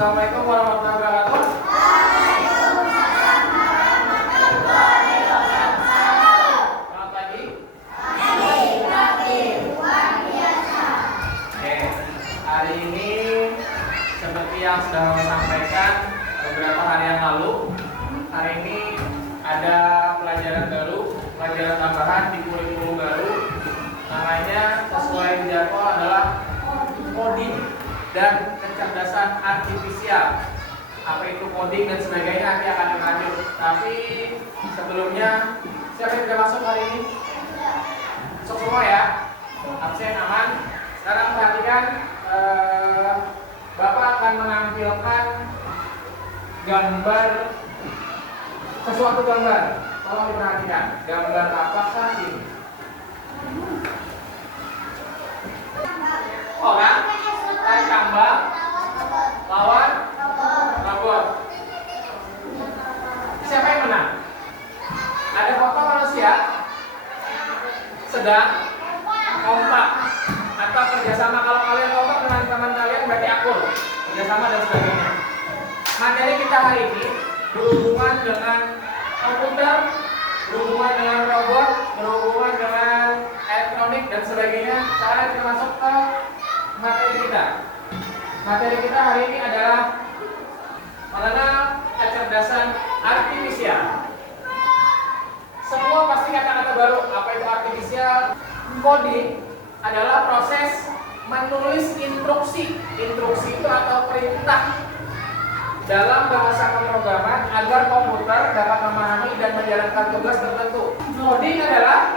Assalamualaikum warahmatullahi wabarakatuh. Selamat pagi. Oke, hari ini seperti yang sudah saya sampaikan beberapa hari yang lalu, hari ini ada pelajaran baru, pelajaran tambahan di kurikulum baru. Namanya sesuai jadwal adalah coding dan kecerdasan artifisial. Apa itu coding dan sebagainya nanti akan dilanjut. Tapi sebelumnya, siapa yang sudah masuk hari ini? Masuk semua ya. Absen aman. Sekarang perhatikan, Bapak akan menampilkan gambar, sesuatu gambar. Tolong diperhatikan. Gambar apakah ini? Orang naik tambang lawan robot. Siapa yang menang? Ada foto manusia sedang kompak atau kerjasama. Kalau kalian kompak dengan teman kalian berarti akur, kerjasama dan sebagainya. Materi kita hari ini berhubungan dengan komputer, berhubungan dengan robot, berhubungan dengan elektronik dan sebagainya. Sekarang kita masuk ke materi kita. Materi kita hari ini adalah mengenal kecerdasan artifisial. Semua pasti kata-kata baru. Apa itu artifisial? Coding adalah proses menulis instruksi. Instruksi itu atau perintah dalam bahasa pemrograman agar komputer dapat memahami dan menjalankan tugas tertentu. Coding adalah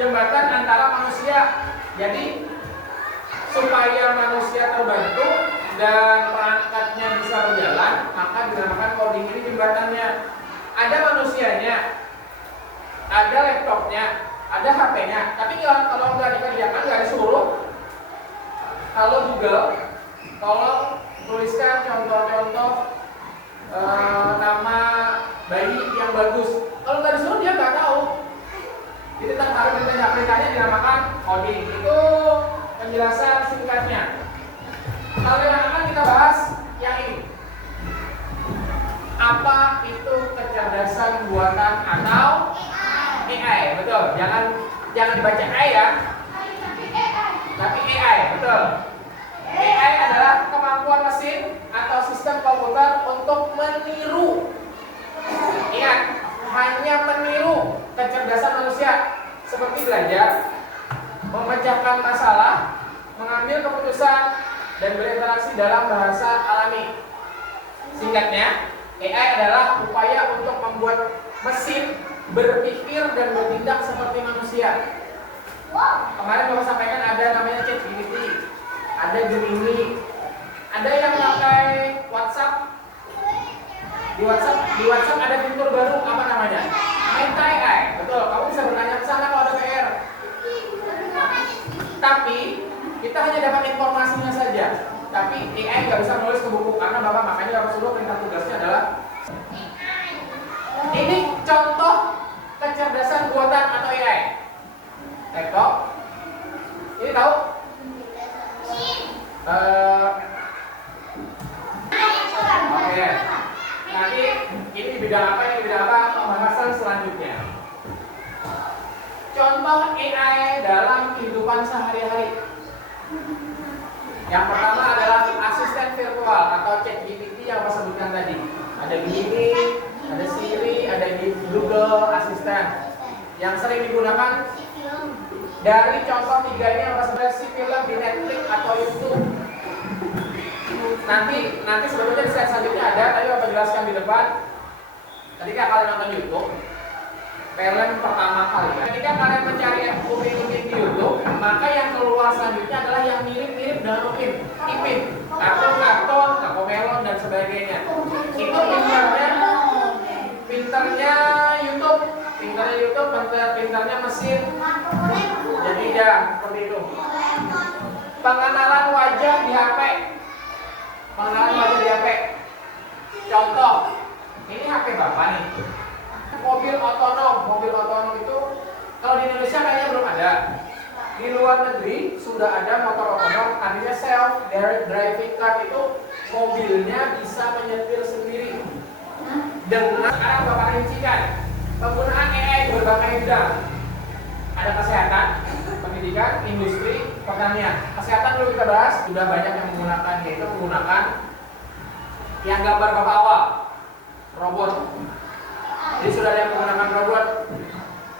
jembatan antara manusia. Jadi supaya manusia terbantu dan perangkatnya bisa berjalan, maka dinamakan coding. Ini jembatannya. Ada manusianya, ada laptopnya, ada HP-nya. Tapi kalau nggak dikerjakan, nggak disuruh. Kalau Google, tolong tuliskan contoh-contoh nama bayi yang bagus. Kalau nggak disuruh dia nggak tahu. Jadi tertarik dengan aplikasinya dinamakan coding. Itu penjelasan singkatnya. Hal yang akan kita bahas yang ini. Apa itu kecerdasan buatan atau AI? Betul. Jangan dibaca AI ya. Tapi AI, betul. AI adalah kemampuan mesin atau sistem komputer untuk meniru. Ingat, hanya meniru kecerdasan manusia, seperti belajar, memecahkan masalah, mengambil keputusan, dan berinteraksi dalam bahasa alami. Singkatnya, AI adalah upaya untuk membuat mesin berpikir dan bertindak seperti manusia. Kemarin Bapak sampaikan ada namanya ChatGPT, ada Gemini, ada yang pakai WhatsApp. Di WhatsApp ada fitur baru, apa namanya? Meta AI. Betul, kamu bisa bertanya ke sana kalau ada PR. Tapi kita hanya dapat informasinya saja. Tapi AI nggak bisa menulis ke buku karena Bapak makanya Bapak suruh perintah tugasnya adalah ini contoh kecerdasan buatan atau AI. Laptop. Ini tahu? Oke. Nanti ini di bidang apa? Ini di bidang apa? Pembahasan selanjutnya. Contoh AI dalam kehidupan sehari-hari. Yang pertama adalah asisten virtual atau ChatGPT yang saya sebutkan tadi. Ada Gemini, ada Siri, ada Google Assistant. Yang sering digunakan dari contoh tiga ini yang seperti film di Netflix atau YouTube. Nanti sebetulnya di slide selanjutnya ada, tadi Bapak jelaskan di depan. Ketika kalian nonton YouTube, film pertama kali. Ketika kalian mencari Upin di YouTube, maka yang keluar selanjutnya adalah yang mirip-mirip dengan Ipin, kartun, Cocomelon dan sebagainya. Itu pinternya YouTube, pinternya mesin. Jadi ya seperti itu. Pengenalan wajah di HP. Contoh, ini HP Bapak nih. Mobil otonom itu kalau di Indonesia kayaknya belum ada. di luar negeri sudah ada motor otonom, artinya self driving car itu mobilnya bisa menyetir sendiri. Dengan sekarang Bapak rincikan penggunaan AI di berbagai bidang. Ada kesehatan, pendidikan, industri, pertanian. Kesehatan dulu kita bahas, sudah banyak yang menggunakan, yaitu menggunakan yang gambar Bapak awal, robot. Jadi sudah ada yang menggunakan robot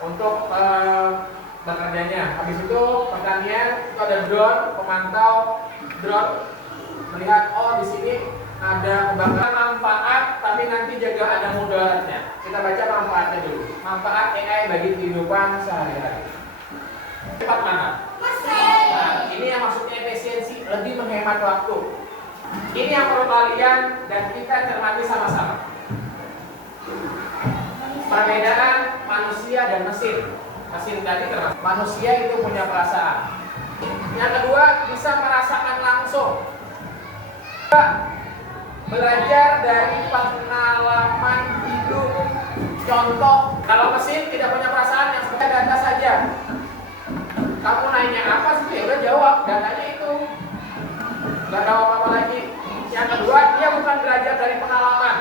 untuk bekerjanya. Habis itu pertanian itu ada drone, pemantau drone melihat oh di sini ada kebakaran, manfaat tapi nanti juga ada mudaratnya. Kita baca manfaatnya dulu. Manfaat AI bagi kehidupan sehari-hari. Cepat mana? Nah, ini yang maksudnya efisiensi, lebih menghemat waktu. Ini yang perlu kalian dan kita cermati sama-sama. Perbedaan manusia dan mesin. Mesin tadi termasuk manusia itu punya perasaan. Yang kedua bisa merasakan langsung. Belajar dari pengalaman hidup. Contoh, kalau mesin tidak punya perasaan yang sebagai data saja. Kamu nanya apa sih? Ya udah jawab, datanya itu. Gak tahu apa-apa lagi. Yang kedua, dia bukan belajar dari pengalaman,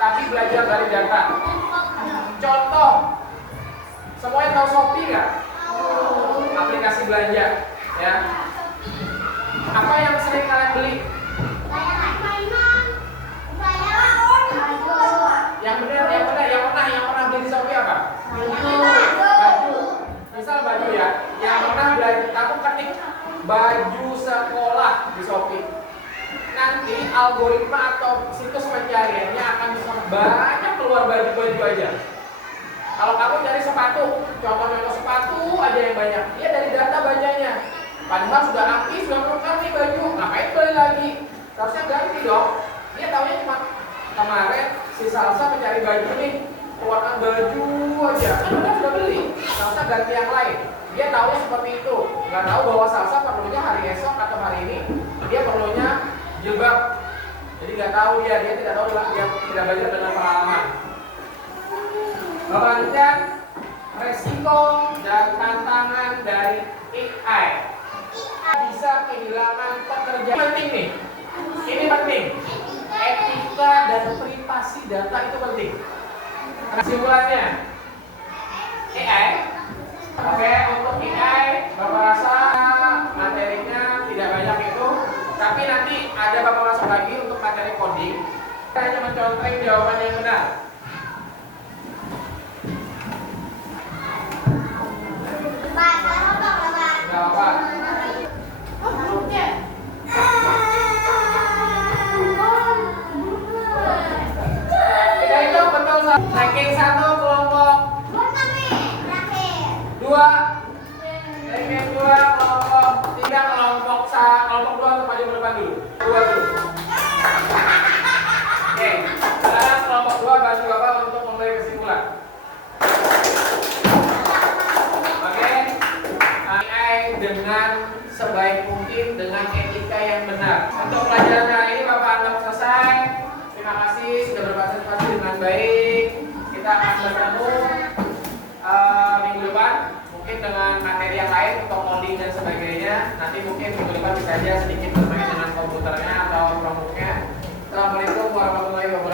tapi belajar dari data. Contoh, semuanya tahu Shopee nggak? Aplikasi belanja, ya. Apa yang sering kalian beli? Yang pernah beli di Shopee apa? Baju. Misal baju ya. Yang pernah belajar, kamu ketik baju sekolah di Shopee. Nanti algoritma atau situs pencariannya akan banyak keluar baju-baju aja. Kalau kamu cari sepatu, contoh sepatu aja yang banyak. Dia dari data bacanya. Padahal sudah aktif, sudah menukar nih baju. Ngapain beli lagi? Seharusnya ganti dong. Dia taunya cuma kemarin si Salsa mencari baju nih, keluarkan baju aja. Kan udah sudah beli. Salsa ganti yang lain. Dia taunya seperti itu. Nggak tahu bahwa Salsa perlunya hari esok atau hari ini. Dia perlunya jilbab. Jadi nggak tahu dia tidak tahu, dia tidak belajar dengan pengalaman. Memandang resiko dan tantangan dari AI. Bisa kehilangan pekerjaan. Penting nih. Ini penting. Etika dan privasi data itu penting. Kesimpulannya, AI. Oke, untuk AI, Bapak rasa materinya tidak banyak itu. Tapi nanti ada Bapak masuk lagi untuk materi coding. Kita hanya mencontoh jawaban yang benar. Gak apa. Kita hitung betul. Ranking 1 kelompok 2. Ranking 2 kelompok 3, kelompok 2 untuk maju ke depan dulu. 2 dulu. Oke, sekarang kelompok 2 bantu Bapak untuk memberi kesimpulan. Dengan sebaik mungkin dengan etika yang benar. Untuk pelajaran hari ini Bapak anggap selesai. Terima kasih sudah berpartisipasi dengan baik. Kita akan bertemu minggu depan mungkin dengan materi yang lain untuk coding dan sebagainya. Nanti mungkin minggu depan bisa aja sedikit bermain dengan komputernya atau Chromebooknya. Assalamualaikum warahmatullahi wabarakatuh.